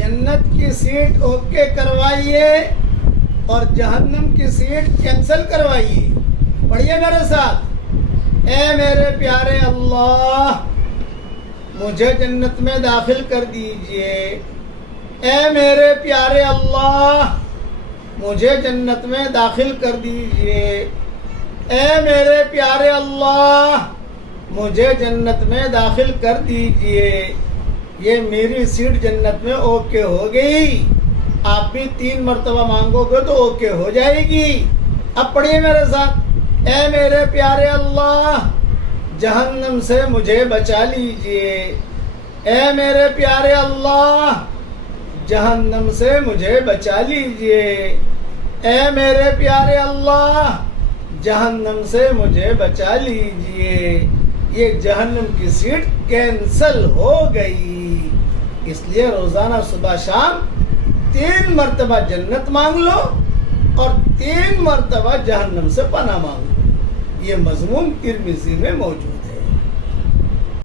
جنت کی set okay کروائیے اور جہنم کی سیٹ کینسل کروائیے. پڑھیے میرے ساتھ. اے میرے پیارے اللہ مجھے جنت میں داخل کر دیجئے. اے میرے پیارے اللہ مجھے جنت میں داخل کر دیجئے. اے میرے پیارے اللہ مجھے جنت میں داخل کر دیجئے. یہ میری سیٹ جنت میں اوکے ہو گئی. آپ بھی 3 مرتبہ مانگو گے تو اوکے ہو جائے گی. اب پڑھیے میرے ساتھ. اے میرے پیارے اللہ جہنم سے مجھے بچا لیجئے. اے میرے پیارے اللہ جہنم سے مجھے بچا لیجئے. اے میرے پیارے اللہ جہنم سے مجھے بچا لیجئے. یہ جہنم کی سیٹ کینسل ہو گئی. اس لیے روزانہ صبح شام 3 مرتبہ جنت مانگ لو اور 3 مرتبہ جہنم سے پناہ مانگ لو. یہ مضمون ترمذی میں موجود ہے.